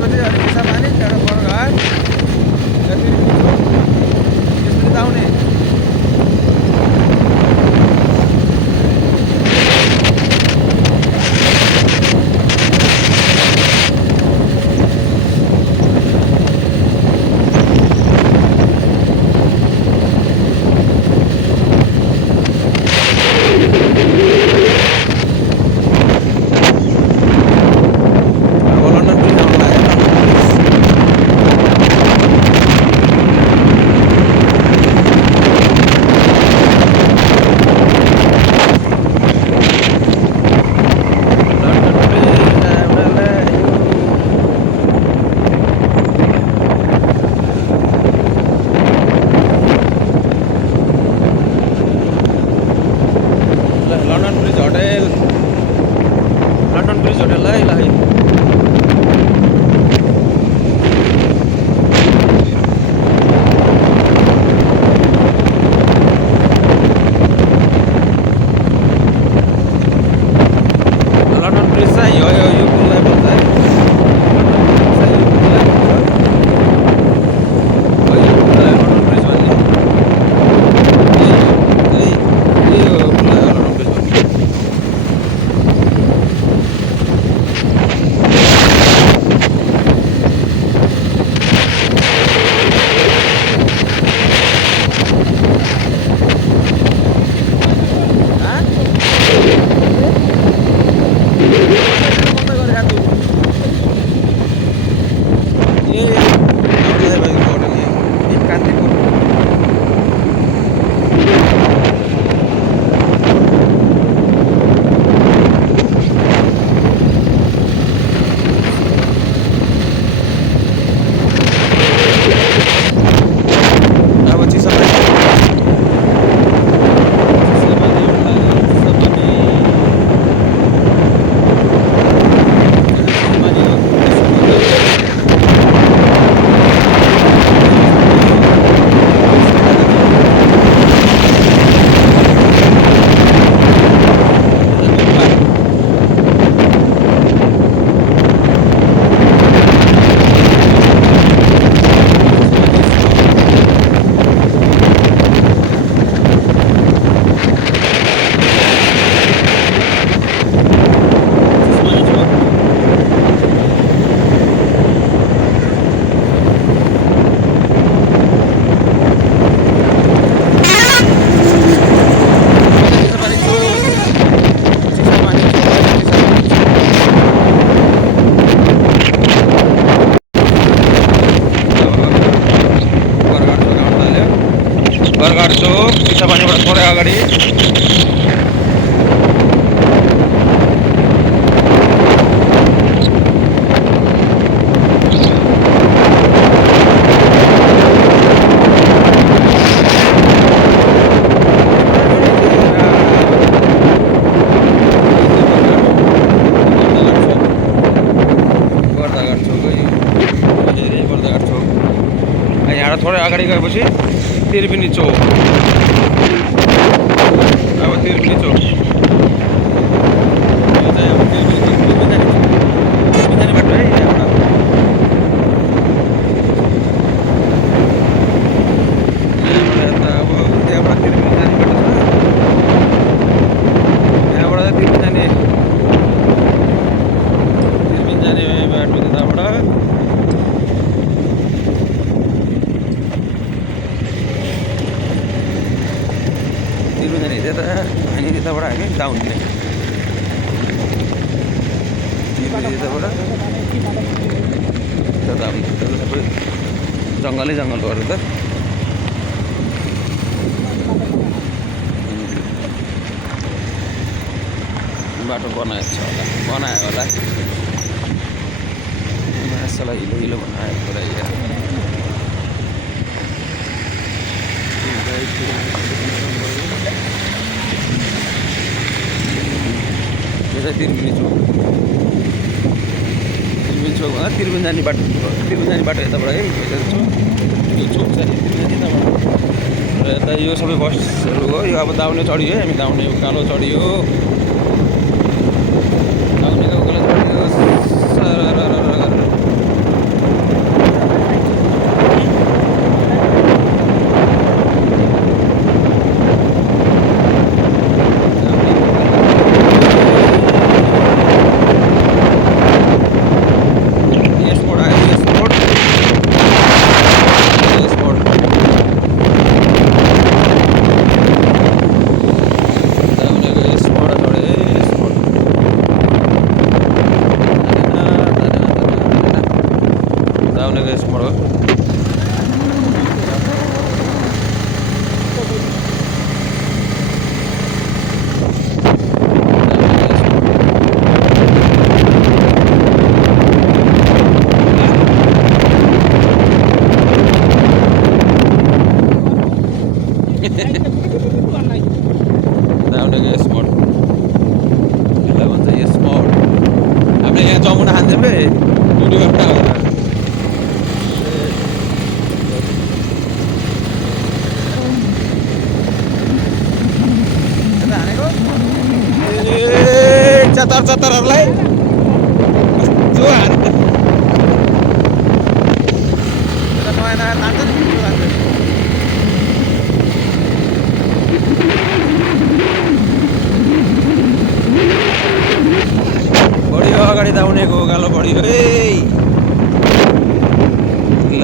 त्यसपछि अनि चिसापानी त्यहाँबाट बरघाट त्यसपछि दाउने बरघाट चोक चिसापानीबाट थोरै अगाडि यहाँबाट थोरै अगाडि गएपछि त्रिवेणी चौक अब त्रिवेणी चौक बाटो है यहाँबाट अब त्यहाँबाट त्रिवेणी जाने बाटो छ यहाँबाट त्रिवेणी जाने बाटो त्यताबाट अनि त्यताबाट हामी दाउने त्यताबाट सबै जङ्गलै जङ्गल गरेर त बाटो बनाएको छ होला बनायो होला मासलाई हिलो हिलो बनाएको होला त्रिवेणी चौक भन्दा त्रिवेणी जाने बाटो यताबाट है यो चौक चाहिँ त्रिवेणी यताबाट र यता यो सबै बसहरू हो यो अब दाउने चढियो है हामी दाउने उकालो चढियो दाउनेको उकालो चढियो दाउनेको स्मोड हो दाउनेको स्मोड यसलाई भन्छ स्मोड हामीले यहाँ जमुना खान्छौँ रे भिडियो गर्दा चतर चतरहरूलाई जो हान्छ नयाँ नयाँ तान्छ नि बढियो अगाडि दाउनेको उकालो बढियो है ल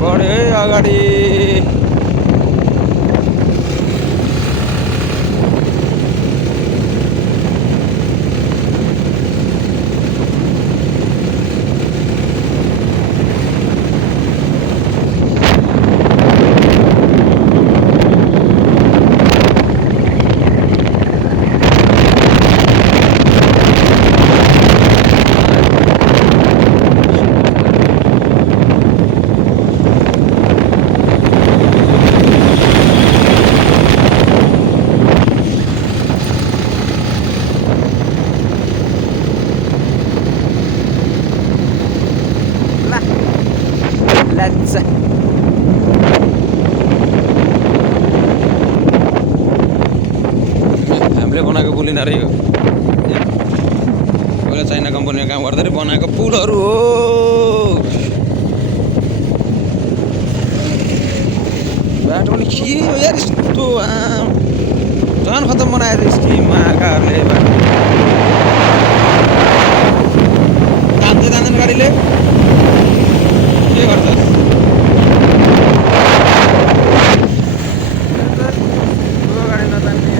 बढ्यो है अगाडि हामीले बनाएको पुल यिनीहरू यो पहिला चाइना कम्पनीमा काम गर्दाखेरि बनाएको पुलहरू हो बाटो पनि के हो यार यस्तो झन् खतम बनाएर स्किम महाकाहरूले तान्दै तान्दैन गाडीले के गर्छ गाडी नतान्ने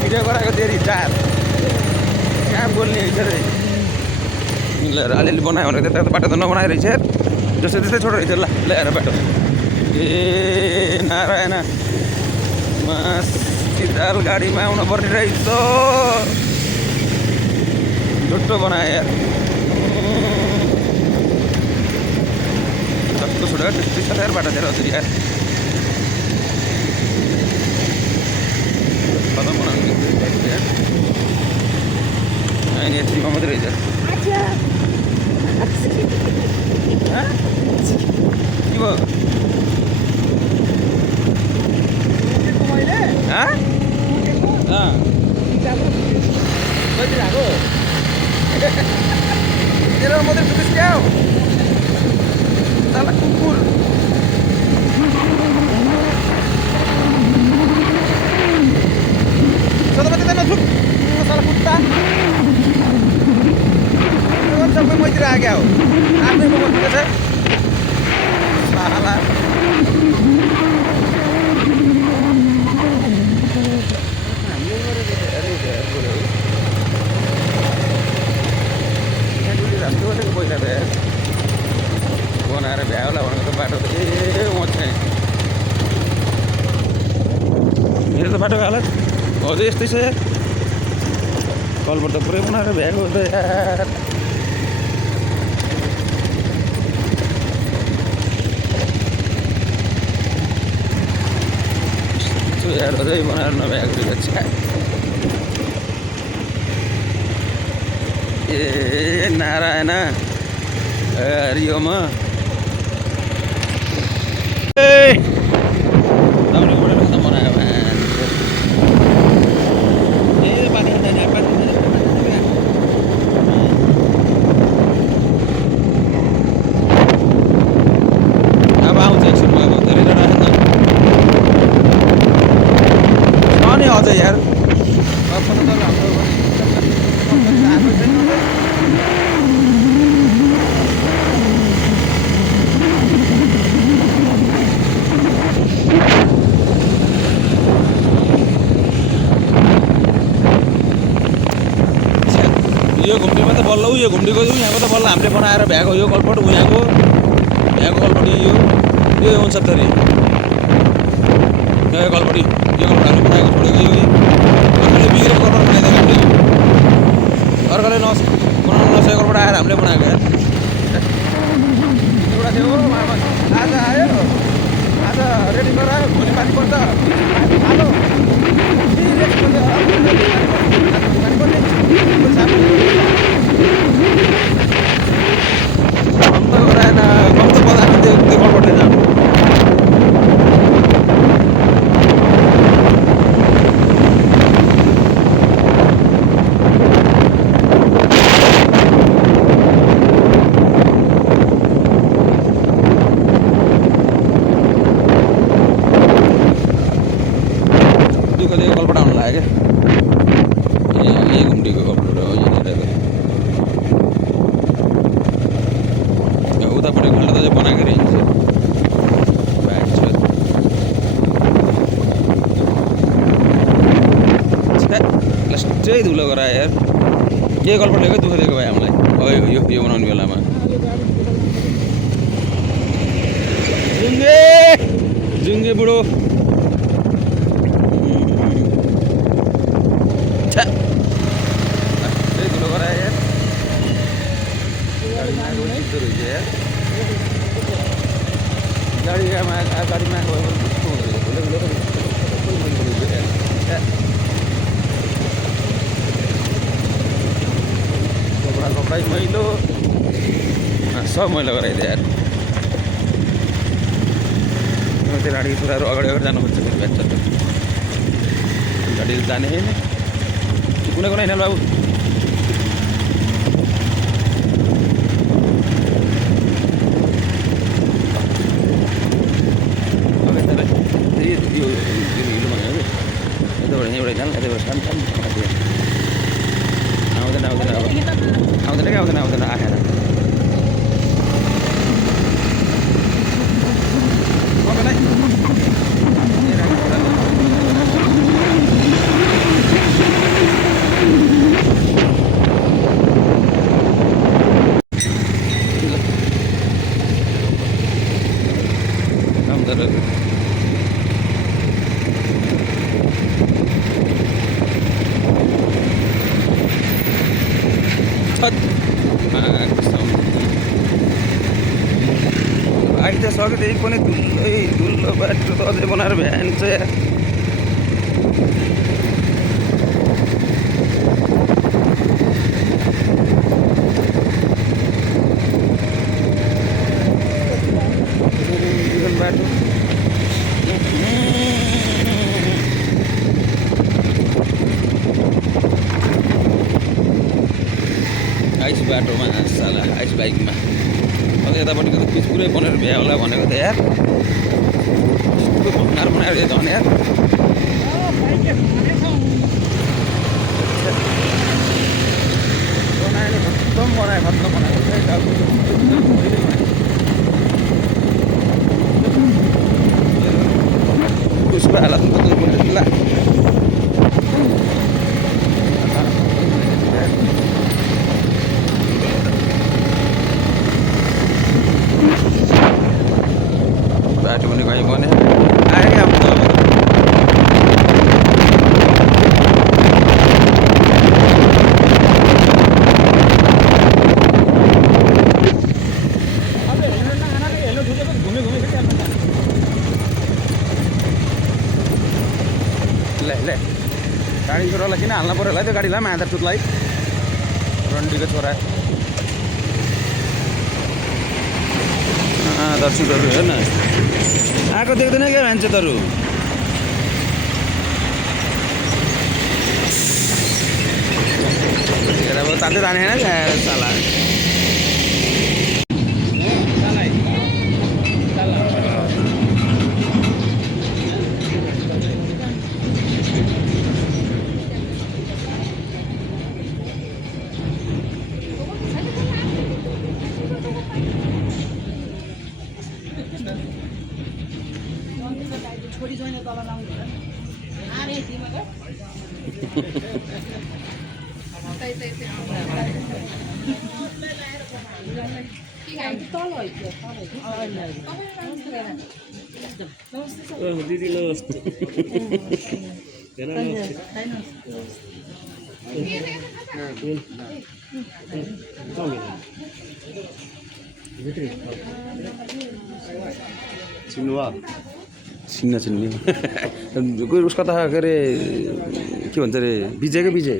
भिडियो गराएको देरी चार कहाँ बोल्ने ल अलिअलि बनायो भने त्यता बाटो त नबनाएर रहेछ जस्तै त्यस्तै छोटो रहेछ ल ल्याएर बाटो ए नारायण सिधाल गाडीमा आउनु पर्ने रहेछ छोटो बनायो यार जस्तो छोटो त्यस्तै छ यार बाटो दिएर हजुर यार खतम बनाउनु होइन यतिमा मात्रै रहेछ के भयो तेरो मात्रै सुतेस् क्या हो कुकुर कुत्ता सबै मैतिर आग्या हो आफ्नै मोबाइल छ साला पहिला भ्या बनाएर भ्या होला भनेको त बाटो त ए मच मेरो त बाटोको हालत हजुर यस्तै छ यार कलबाट त पुरै बनाएर भ्याएको त यार यार अझै बनाएर नभ्याएको रहेछ ए नारायण हरियोमा ए तपाईँले खतम बनायो ए पानी अब आउँछ एकछिनमा अब धेरै टाढा नि अझ यार घुम्टीमा त बल्ल उयो घुम्टीको यहाँको त बल्ल हामीले बनाएर भ्याएको यो कलपट यहाँको कलपट यो 69 यो कलपटी यो कलपट हामीले बनाएको छोडेको यो अर्काले बिग्रेको कलपट बनाइदिएको हामीले अर्काले बनाउनु नसकेको कलपट आएर हामीले बनाएको यार एउटा थियो आज आयो आज रेडी गरायो भोलि पानी पर्छ हालो कलपट आउनु लाग्यो क्या यही घुम्टीको कलपट हो यहाँनिर उतापट्टि खाल्डो त चाहिँ बनाएको रहेछ लास्टै धुलो गरायो यार यही कलपटले दुःख दिएको भाइ हामीलाई यो बनाउने बेलामा जुङ्गे बुढो धुलो गरायो यार गाडीमा कपडा मैलो सब मैला गराइदियो यार त्यो गाडीको छोराहरू अगाडि जानुपर्छ गाडी जाने होइन कुनै होइन बाबु यहाँबाट जानु यताबाट सानो आउँदैन आएन आइसक्यो त्यही पनि धुलो बाटो त अझै बनाएर भ्यान्छ यार बाटो आइस बाटोमा साला आइस बाइकमा अब यतापट्टिको त पिच पुरै बनाएर भ्या होला भनेको त यार यस्तो भङ्गार बनाएर झन् यार बनायो खत्तम बनायो उसको हालत ला बाटो पनि कहीँ बने आयो क्या ले गाडी छोरालाई किन हाल्नु पऱ्यो होला त्यो गाडीलाई माधर चुतलाई रन्डीको छोरा दर्शकहरू हेर्न आएको देख्दैन क्या मान्छे तरू अब तान्दै जाने होइन साला छोरी जोइने तल लाउँछ आरे तिमीले दिदी नमस्ते चिन्नुभयो चिन्ने कोही उसको त के अरे के भन्छ अरे विजयकै विजय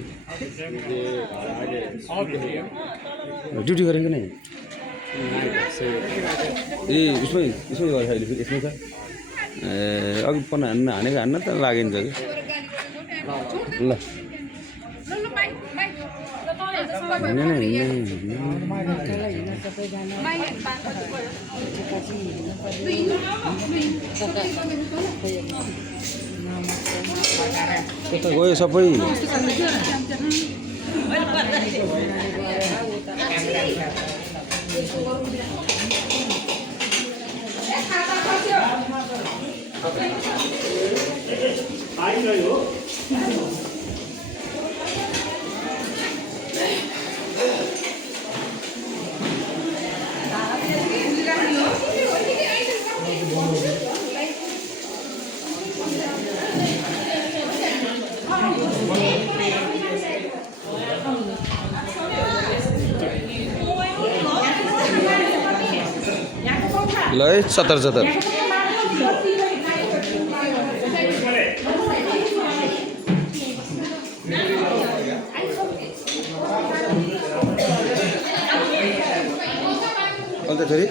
ड्युटी गरेको नै ए उसमै गर्छ अहिले फेरि यसमै छ ए अघि पन हानेको त लागिन्छ कि ल कता गयो सबै ल है 77 अन्त छोरी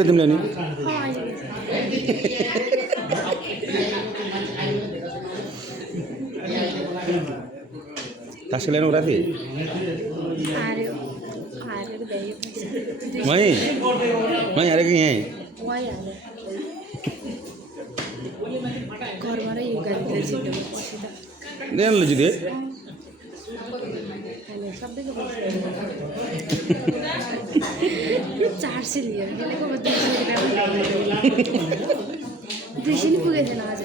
किन तिमीले नि तास खेल्नु उता थिएँ हार्यो हारेर भ्यायो वहीँ हारेको कि यहीँ वहीँ हाल्यो घरबाटै यो गाडीतिर छिटो पछि त ल्याउनु जित्यो हाल्यो सबैको पैसा 400 लिएर खेलेको 200 नि पुगेको थिएन आज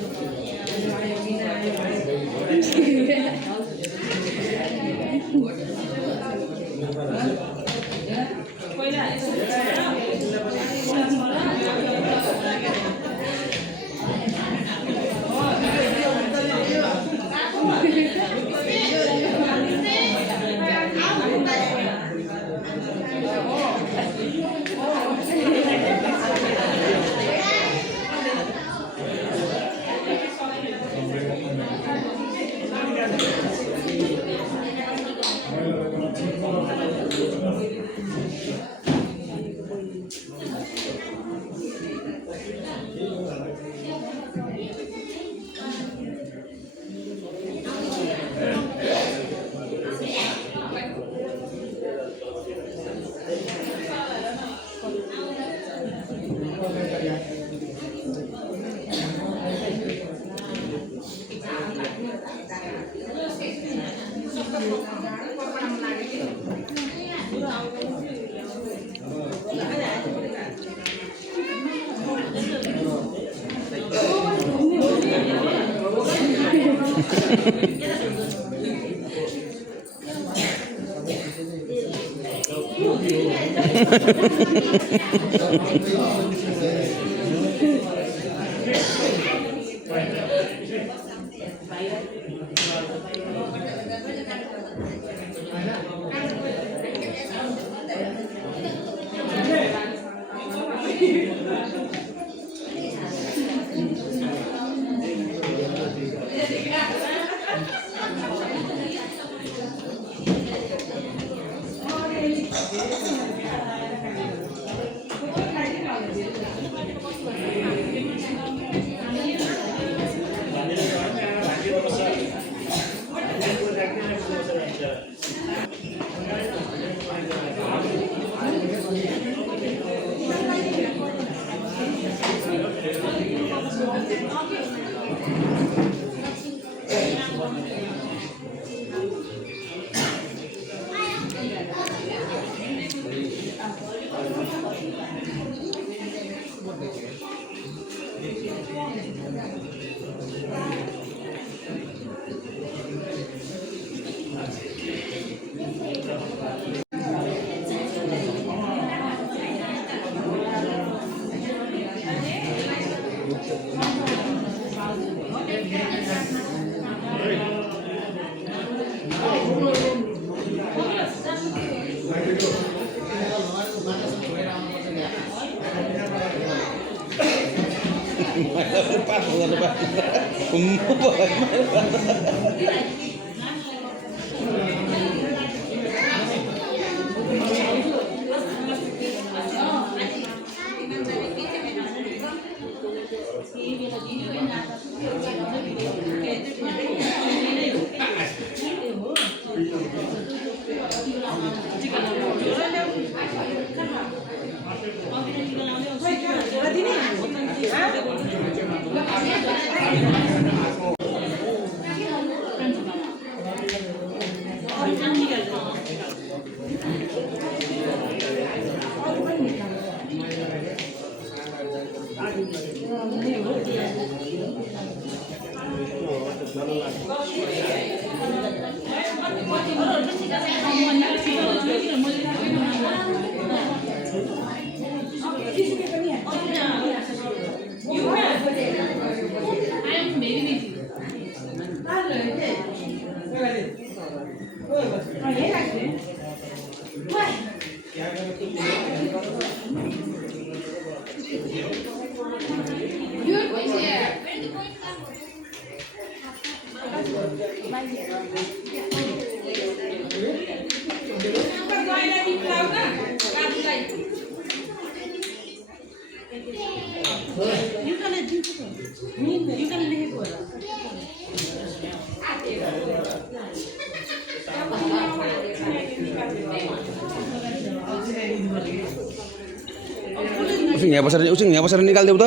उसिङ यहाँ बसेर निकालिदेऊ त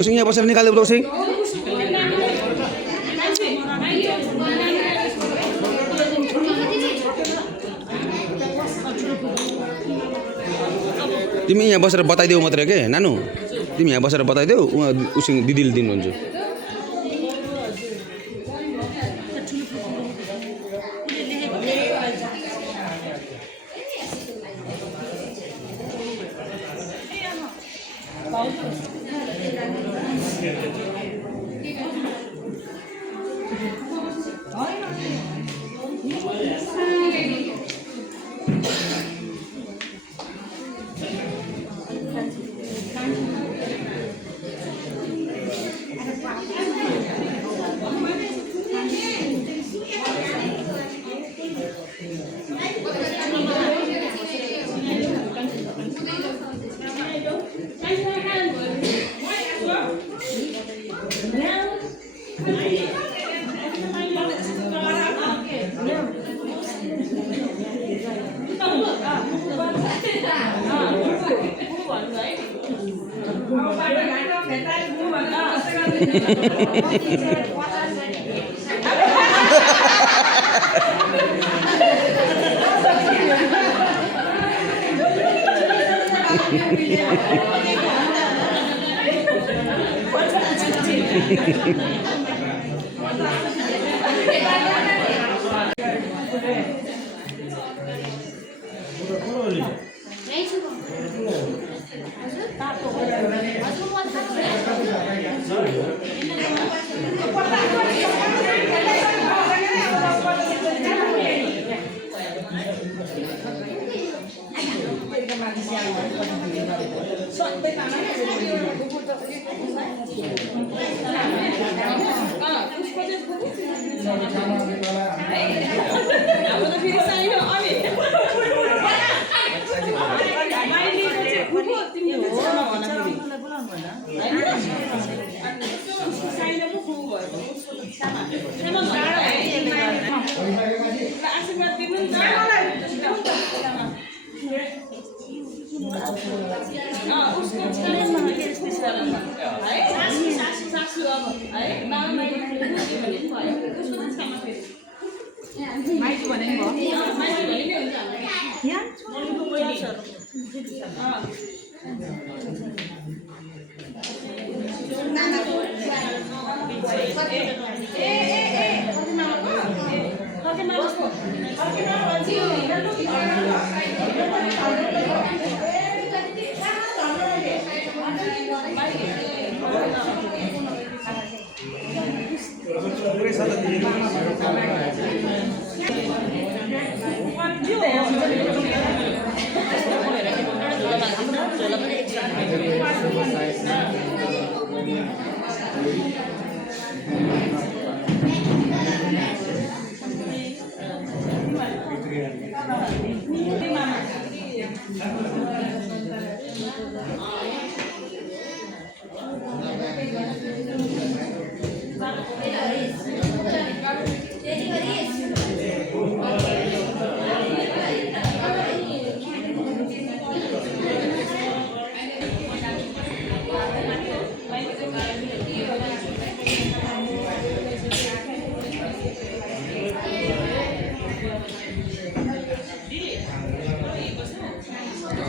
उसिङ यहाँ बसेर निकालिदेऊ त उसिङ तिमी यहाँ बसेर बताइदेऊ मात्रै के नानु तिमी यहाँ बसेर बताइदेऊ उहाँ उसिङ दिदीले दिनुहुन्छ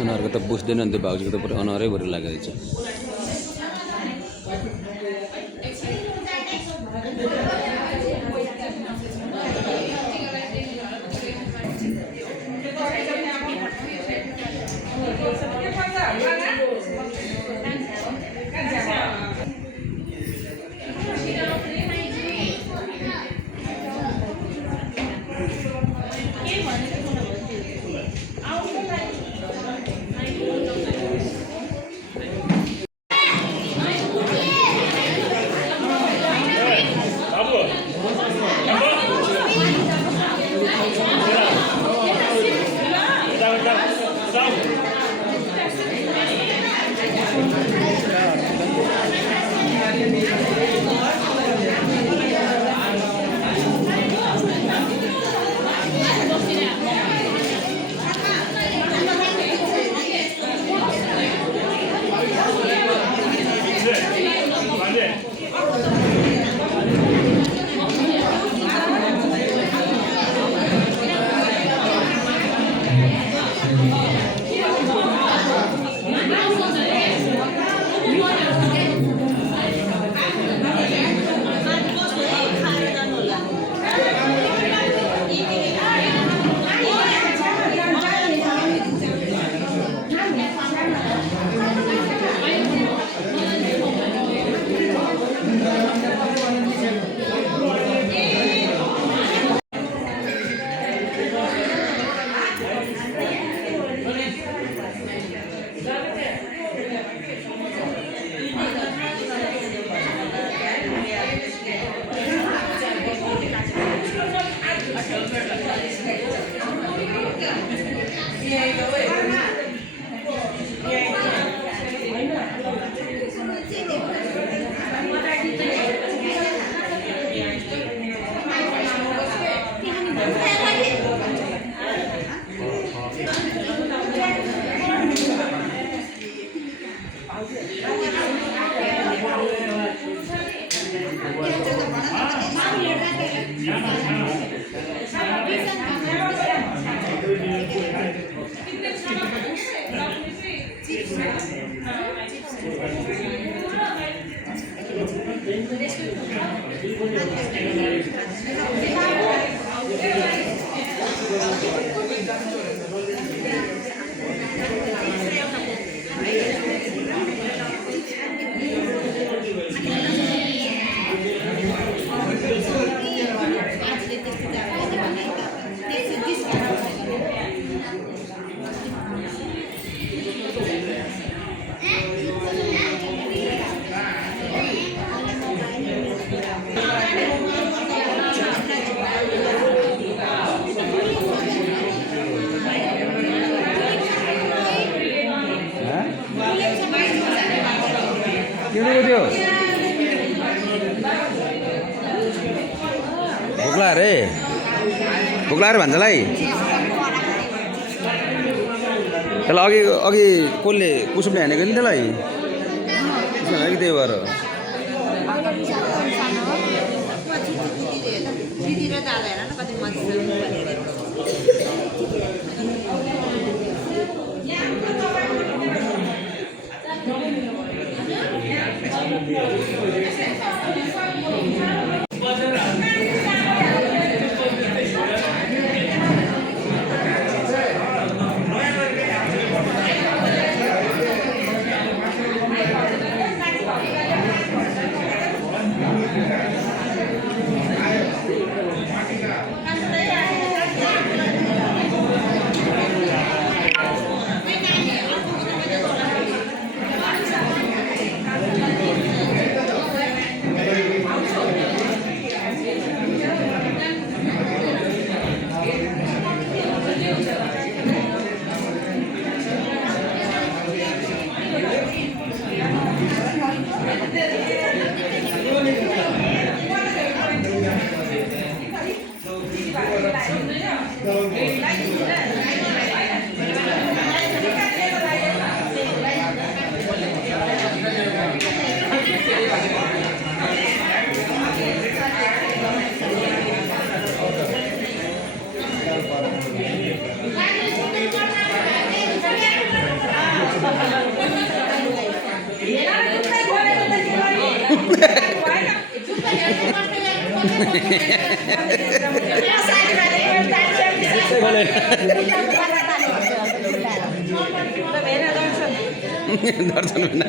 अनुहारको त बुझ्दैन नि त्यो भाउजूको त पुरा अनुहारै भरि लागेको छ भोग्ला रे भान्जालाई त्यसलाई अघि अघि कसले कुसुमले हानेको नि त्यसलाई कि त्यही भएर दिदी र दादा हेर न कति मजा दर्शन बिना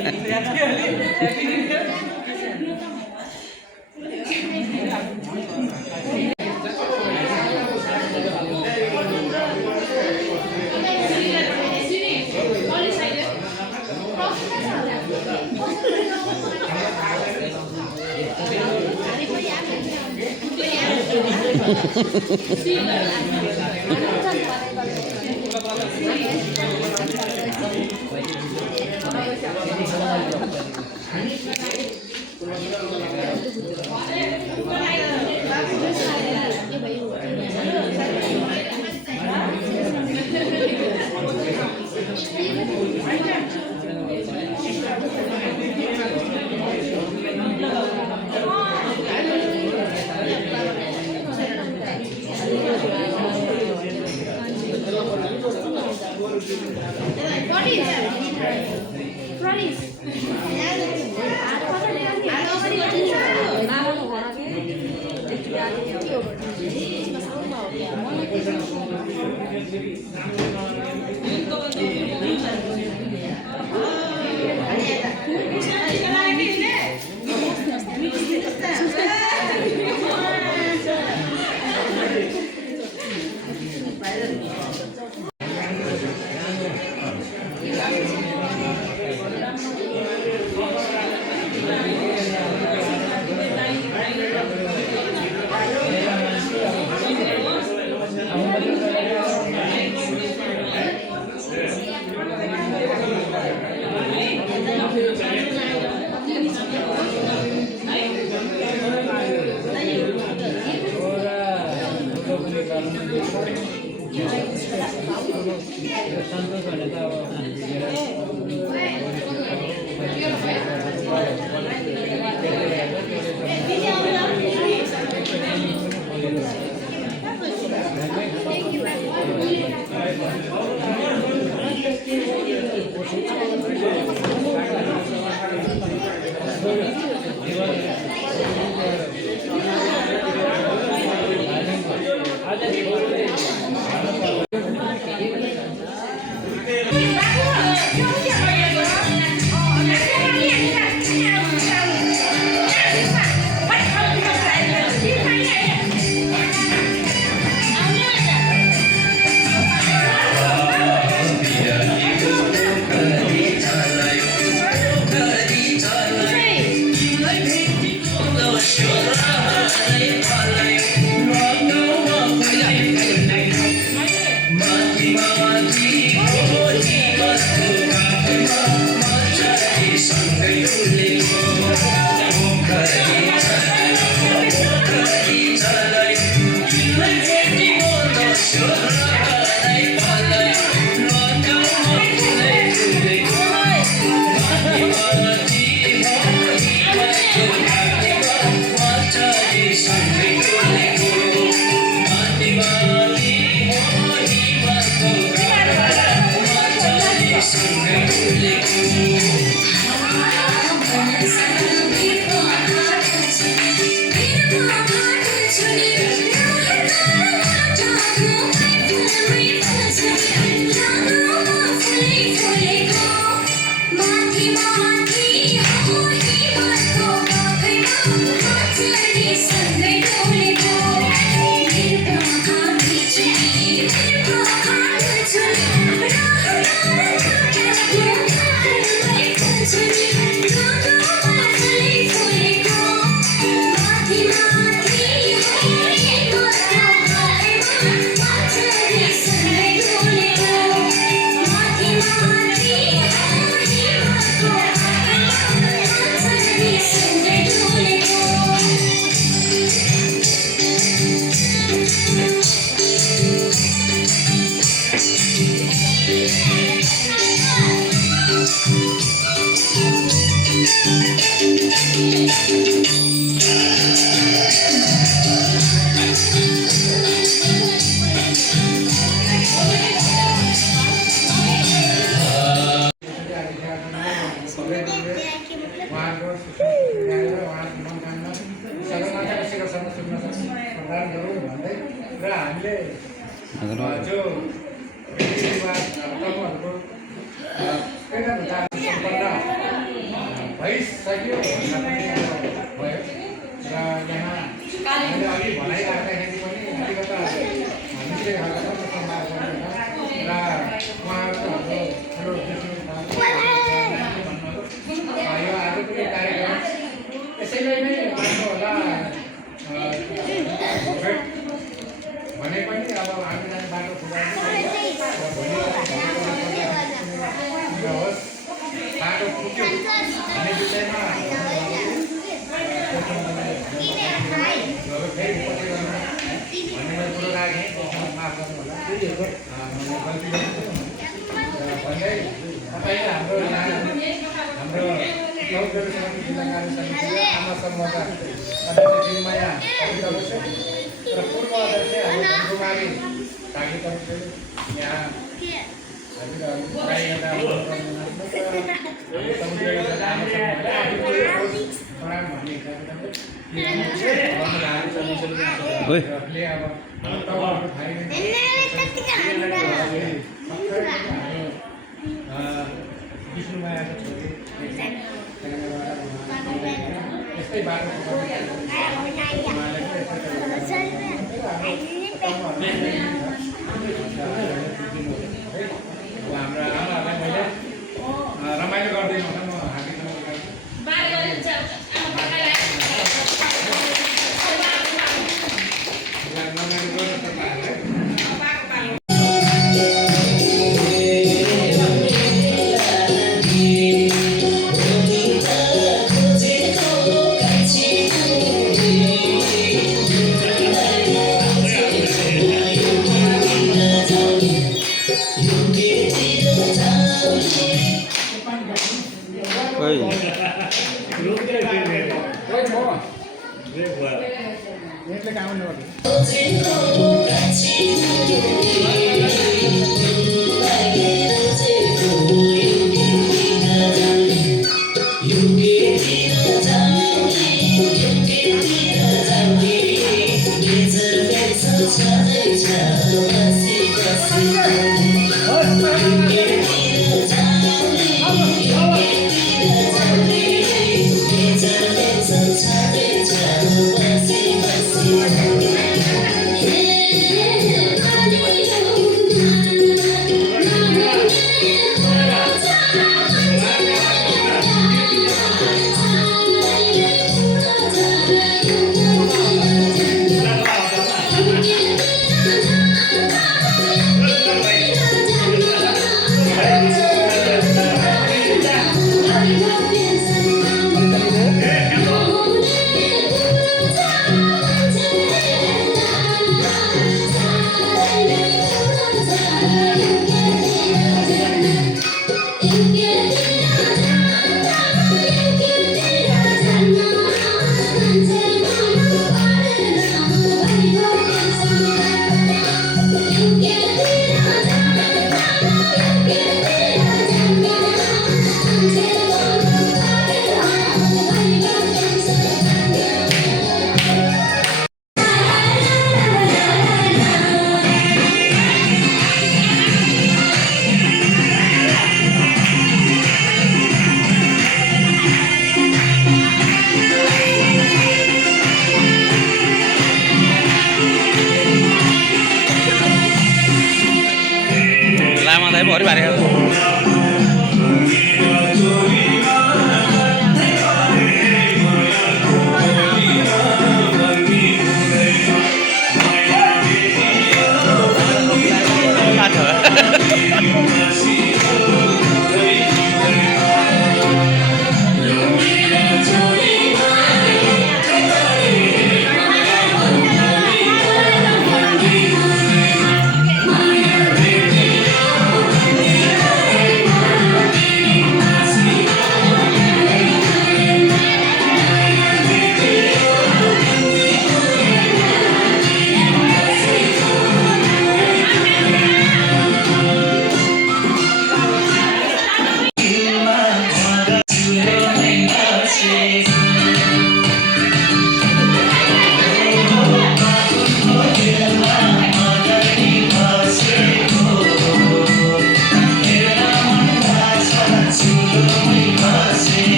लामा दाइ भरि भारी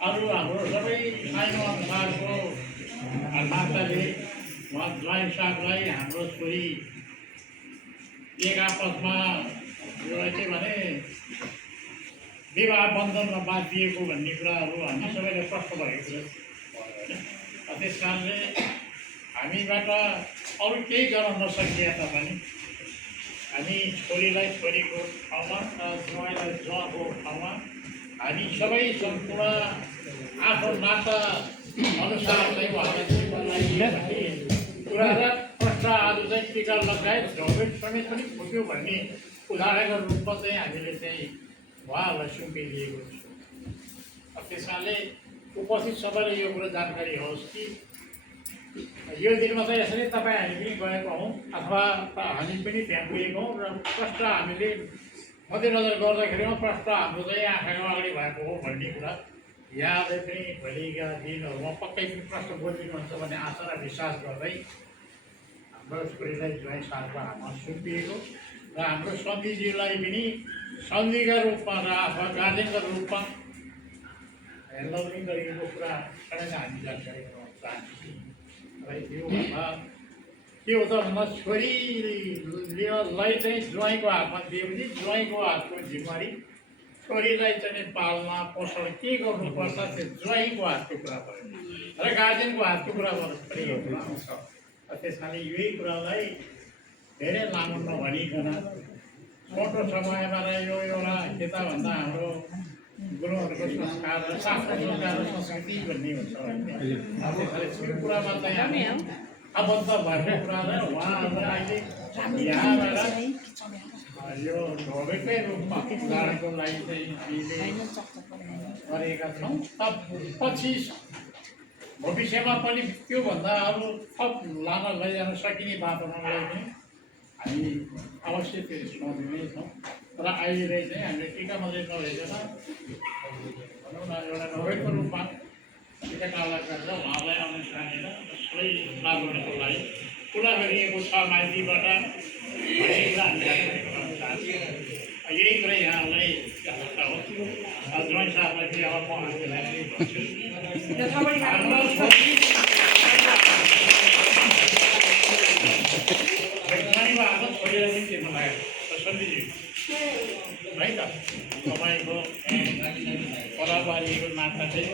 अरू हाम्रो सबै आइनुअनुसारको माताले उहाँलाई साहबलाई हाम्रो छोरी एक आपसमा एउटा के भने विवाह बन्धनमा बाँधिएको भन्ने कुराहरू हामी सबैले प्रश्न भएको छ। त्यस कारणले हामीबाट अरू केही गर्न नसकिए तापनि हामी छोरीलाई छोरीको ठाउँमा ज्वाइँलाई ज्वाइँको ठाउँमा हामी सबै सम्पूर्ण आफ्नो नाता अनुसार चाहिँ उहाँलाई कुरा र प्रश्न आज चाहिँ टिका लगायत ढोबेट समेत पनि फुट्यो भन्ने उदाहरणको रूपमा चाहिँ हामीले चाहिँ उहाँहरूलाई सुम्पिलिएको छौँ। त्यस कारणले उपस्थित सबैले यो कुरो जानकारी होस् कि यो दिनमा चाहिँ यसरी तपाईँ हामी पनि गएको हौँ अथवा हामी पनि त्यहाँ पुगेको हौँ र प्रष्ट हामीले मध्यनजर गर्दाखेरिमा प्रष्ट हाम्रो चाहिँ आँखाको अगाडि भएको हो भन्ने कुरा यहाँले पनि भोलिका दिनहरूमा पक्कै पनि प्रष्ट बोलिदिनुहुन्छ भन्ने आशा र विश्वास गर्दै हाम्रो छोरीलाई ज्वाइँ साथको हातमा सुम्पिएको र हाम्रो सन्धिजीलाई पनि सन्धिका रूपमा र अथवा गार्जेनका रूपमा हेर्न पनि गरिएको कुरा सबैलाई हामी जानकारी गराउन चाहन्छौँ र योभन्दा के हो त भन्दा छोरीलाई चाहिँ ज्वाइँको हातमा दिएपछि ज्वाइँको हातको जिम्मेवारी छोरीलाई चाहिँ पाल्न पोषण के गर्नुपर्छ त्यो ज्वाइँको हातको कुरा भयो र गार्जेनको हातको कुरा पनि आउँछ त्यस कारणले यही कुरालाई धेरै लामो नभनिकन छोटो समयमा यो एउटा के त भन्दा हाम्रो गुरुहरूको संस्कार र शास्त्र संस्कार र संस्कृति भन्ने हुन्छ त्यो कुरामा चाहिँ हामी आबद्ध भएकै कुरालाई उहाँहरूलाई अहिले यहाँबाट यो ढोबेकै रूपमा जाडको लागि चाहिँ हामीले गरेका छौँ तब पछि भविष्यमा पनि त्योभन्दा अरू थप लान लैजान सकिने वातावरणलाई पनि हामी अवश्य त्यो सोच्दैछौँ र अहिले चाहिँ हामीले टिका मात्रै नभइकन भनौँ न एउटा नभएको रूपमा टिका काला गरेर उहाँलाई आउने जानेर सबै लाभ गर्नको लागि कुरा गरिएको छ माइतीबाट भन्ने कुरा हामी जानकारी गराउन चाहन्छौँ यही कुरा यहाँलाई आवश्यकता हो ज्वाइँ साहबलाई चाहिँ अब म हामीलाई भन्छु छोरीलाई चाहिँ के लाग्यो सन्धिजी है त तपाईँको पराबारीको नाता चाहिँ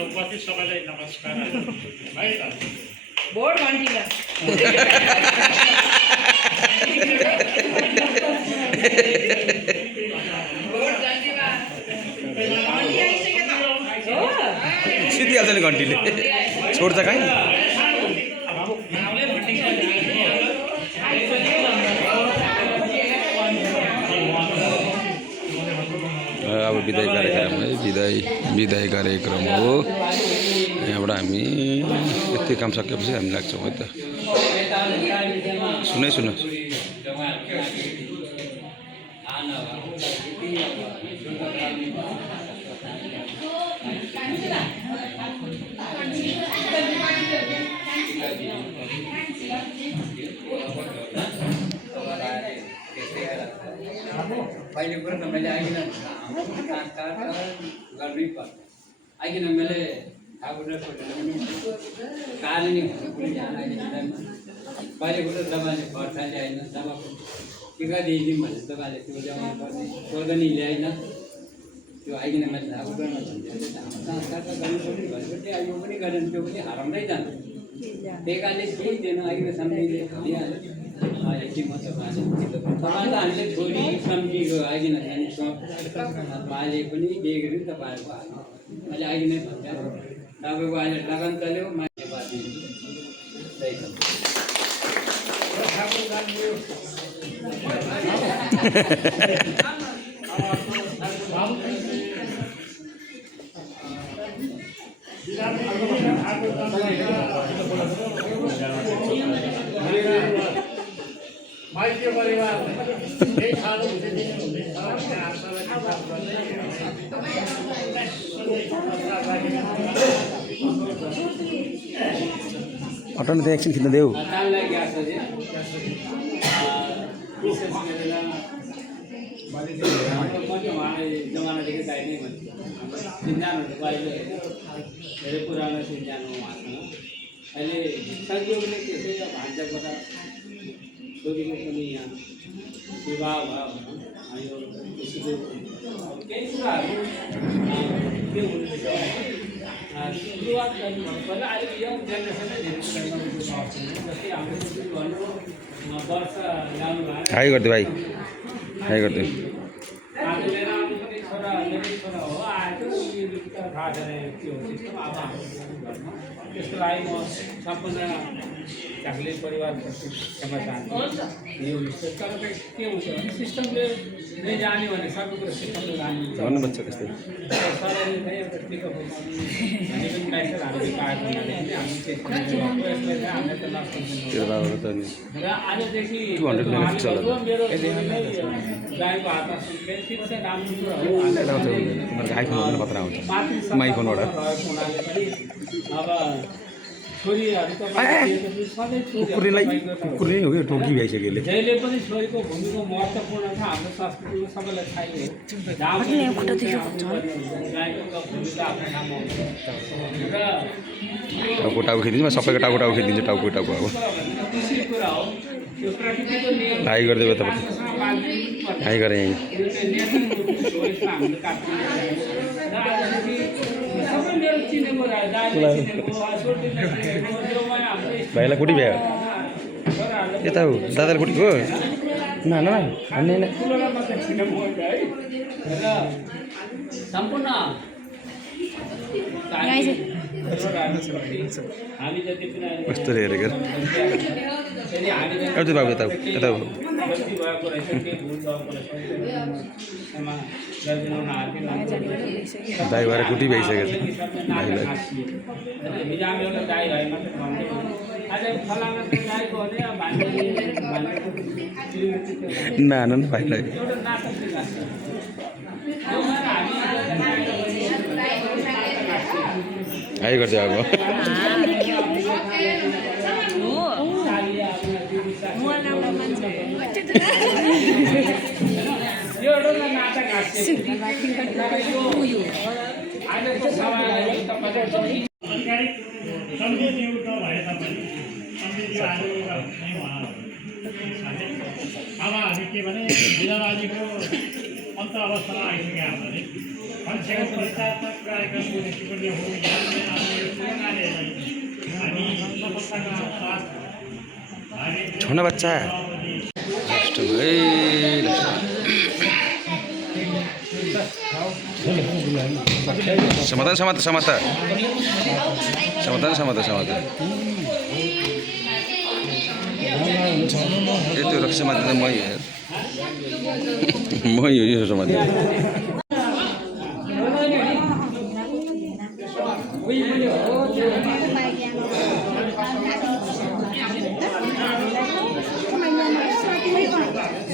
उपस्थित सबैलाई नमस्कार है त बोर्ड घन्टीला सिद्धिहाल्छ नि घन्टीले छोड्छ कहीँ अब विदाई कार्यक्रम है विदाई कार्यक्रम हो यहाँबाट हामी यति काम सकेपछि हामी लाग्छौँ है त सुनै सुन पहिले कुरो त मैले आइकन गर्नै पर्छ आइकन मैले कार्य नै हुनु पनि ध्यान अहिले पहिले कुरो तपाईँले खर्च ल्याएन जमाको टिका दिइदिउँ भने तपाईँले त्यो ल्याउनु पर्ने सोधनी ल्याएन त्यो आइकन मैले धागो गर्न भनिदिएँ संस्कार त गर्नुपर्ने भनेपछि यो पनि गरेन त्यो पनि हराउँदै जान्छ त्यही कारणले केही दिएन आइकन सम्झिले दिइहाल्यो यति म तपाईँले हामीले छोरी सम्झिएको आइकन अहिले पनि केही गऱ्यो तपाईँहरूको हातमा मैले आइकन भन्छ तपाईँको अहिले लगन चल्यो मान्छे बाँधिदिनु माइती परिवार केही सानो हुँदैछ हटाउनु त एकछिन खिच्न देऊ जमानादेखि दाइ नै भन्छ सिन्जानहरू अहिले धेरै पुरानो सिन्जानो उहाँसँग अहिले संयोगले त्यसै भान्जाबाट छोरीको पनि यहाँ विवाह भयो यो त्यसको केही कुराहरू के हुँदैछ सुरुवात गर्नुपर्दा अहिले यङ जेनेरेसनै धेरै जस्तै हाम्रो भन्नु वर्ष ल्याउनु भयो हाई गरिदियो भाइ हाई गरिदियो आज लिएर आउनु पनि छोरा मेरो छोरा हो आएको थाहा छैन के हो सिस्टम अब हाम्रो त्यसको लागि म सम्पूर्ण चाकले परिवारप्रति क्षमा चाहन्छु यो विषय तर के हुन्छ भने सिस्टमले नै जाने भने सबै कुरो सिस्टमले जाने भन्नुपर्छ त्यस्तै सरले चाहिँ एउटा टिकअप हामी पनि लाइसेन्सहरू पाएको हुनाले हामी त्यसलाई चाहिँ हामीले त नसक्दैनौँ तेरो बाबाको त नि र आजदेखि 200 मेरो फिक्स होला मेरो गाईको हातमा सुनले ठिक छ राम्रो कुरा हो तिमीहरूको आइफोन पनि खतरा हुन्छ आइफोनबाट अब छोरीहरू त कुकुरलाई कुकुरले हो कि टोकी भइसक्यो यसले जहिले पनि छोरीको भूमिका महत्त्वपूर्ण छ हाम्रो संस्कृतिमा सबैलाई थाहै हो गाईको भूमिका आफ्नो ठाउँमा हुन्छ र टाउको टाउको खेदिन्छ सबैको टाउको टाउको खेदिन्छ टाउको टाउको अब खुसी कुरा हो त्यो प्रकृतिको नियम हाई गरिदियो तपाईँ हाई गरेँ यहीँ भाइलाई कुटी भ्यायो यता हो दादाले कुटीको न भन्ने सम्पूर्ण हामी जति पनि कस्तो हेरेको यदि हामी बाबु यता यता गल्ती भएको रहेछ केही भुल भएको रहेछ क्षमा गरिदिनु न दाइ भएर कुटी भइसकेको छ भाइलाई हिजो हामी एउटा दाइ भाइ मात्रै भन्दै आज फलाना दाइको भने नान न भाइलाई एउटा नाटक हाई गरिदियो अब यो एउटा नाटक हाँस्य आधिकारिक समितिज्यूको भए तापनि समितिज्यू आज एउटा नै उहाँ अब हामी के भने बिनाबाजीको अन्त अवस्थामा आइसक्यो हामीले मान्छेको प्रतिष्ठात्मक कार्यक्रमको निष्पत्ति हो हामी सफलताका साथ छोना बच्चा समाधान समाधान समाधान समाधान समाधान समाधान त्यो रक्ष समाधान म यो समाधान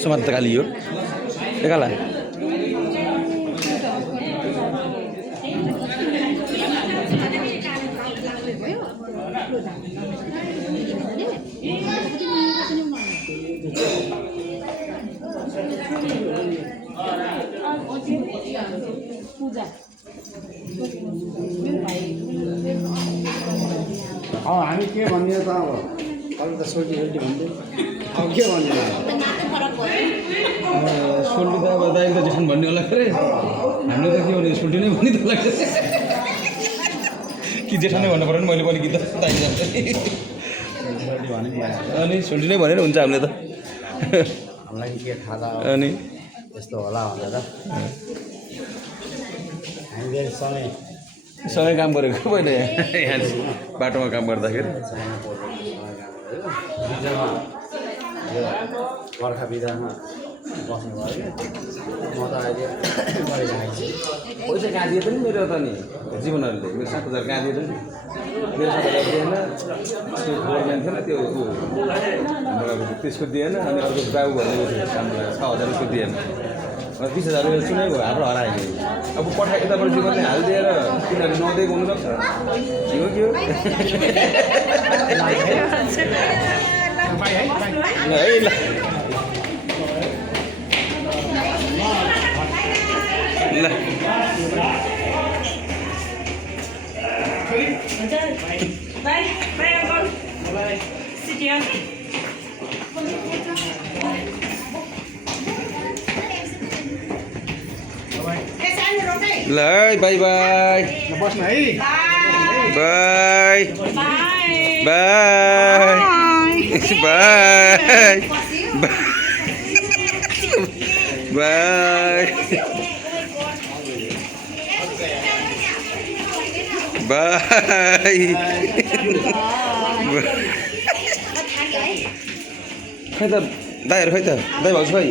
समाधान त खाली हो एकाला हामी के भन्ने त अब अरू त सोल्टी भन्दै अब के भन्ने सोल्टी त अब दाइले त जेठान भन्ने होला के हामीले त के भने सोल्टी नै भन्ने त लाग्छ कि जेठानै भन्नु पऱ्यो नि मैले पनि गीत दाइ जान्छ अनि सोल्टी नै भनेर हुन्छ हामीले त हामीलाई के थाहा त अनि यस्तो होला भनेर हामीले सँगै काम गरेको पहिला यहाँ बाटोमा काम गर्दाखेरि बिचमा यो बर्खा बिदामा बस्नु भयो म त अहिले गरिरहेको छु पैसा गाँदिए पनि मेरो त नि जीवनहरूले मेरो 7,000 गाँदिए पनि मेरो 7,000 दिएन त्यो गभर्मेन्ट थिएन त्यो हाम्रो त्यसको दिएन अनि अर्को बाबु भन्ने हाम्रो 6,000 रुपियाँ दिएन 20,000 रुपियाँ सुनेको हाम्रो हरायो अब पठाए यताबाट जीवनले हालिदिएर तिनीहरू नदिएको हुनसक्छ के हो है ल ल Bye. Bye, Uncle. Bye. Sit here. ल है बाई बाई बस्नु है by Bye. By by by by खै त दाईहरू खै त दाई भाउजू खै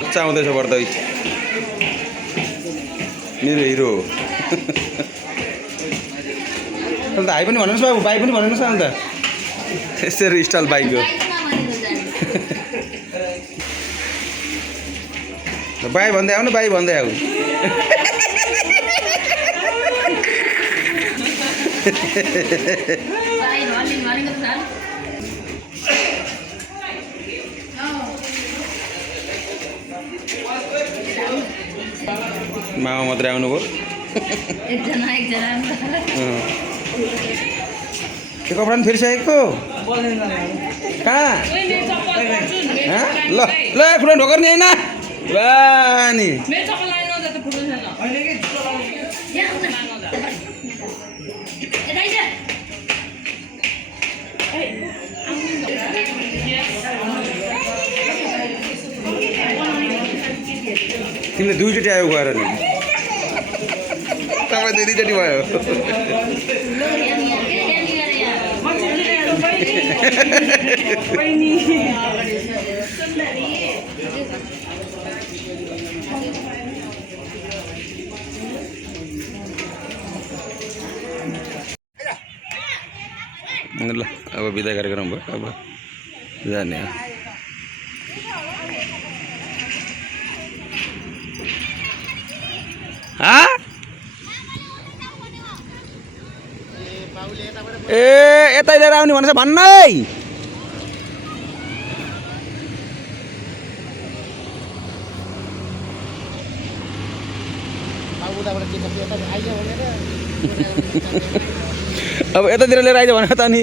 कच्चा आउँदैछ बढ्दै मेरो हिरो अन्त हाई पनि भन्नुहोस् बाबु बाई पनि भन्नुहोस् न अन्त यसरी स्टाइल बाइकको बाई भन्दै आउनु बाई भन्दै आऊ मामा मात्रै आउनुभयो त्यो कपडा पनि फेरिसकेको कहाँ ल ल फुटबल ढोकर नि होइन वा नि मेरो चप्पल लाइन नजाँदा फुट्नु छैन तिमीले दुईचोटि आयो गएर नि तपाईँ दुईचोटि भयो ल अब बिदा कार्यक्रम भयो अब जाने ए यतै लिएर आउने भनेछ भन्नै अब यतातिर लिएर आइज भने त नि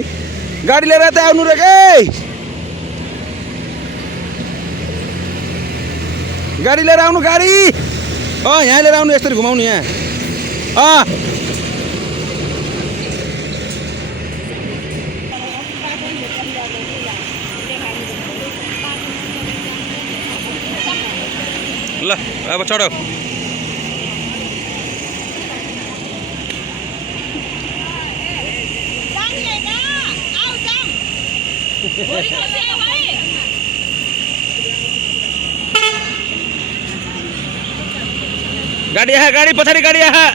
गाडी लिएर यतै आउनु रे के गाडी लिएर आउनु गाडी यहाँ लिएर आउनु यसरी घुमाउनु यहाँ ल अब चढो गाडी यहाँ गाडी पछाडि गाडी यहाँ